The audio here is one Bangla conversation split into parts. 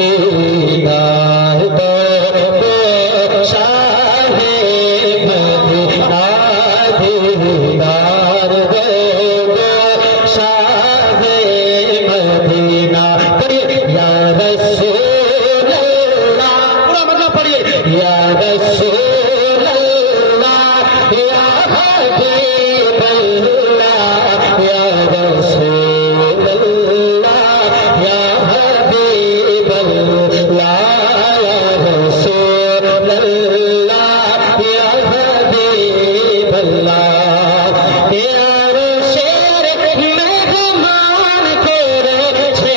दीदार दो शाहे मदीना दीदार दो शाहे मदीना पढ़िए या रसूल अल्लाह पूरा मतलब पढ़िए या रसूल अल्लाह या हबीब अल्लाह या रसूल अल्लाह या हबीब अल्लाह या रसूल अल्लाह या हबीब अल्लाह यार शेर मेहमान तेरे छे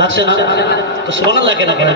লাগছে না তো সুবহানাল্লাহ কেন কেন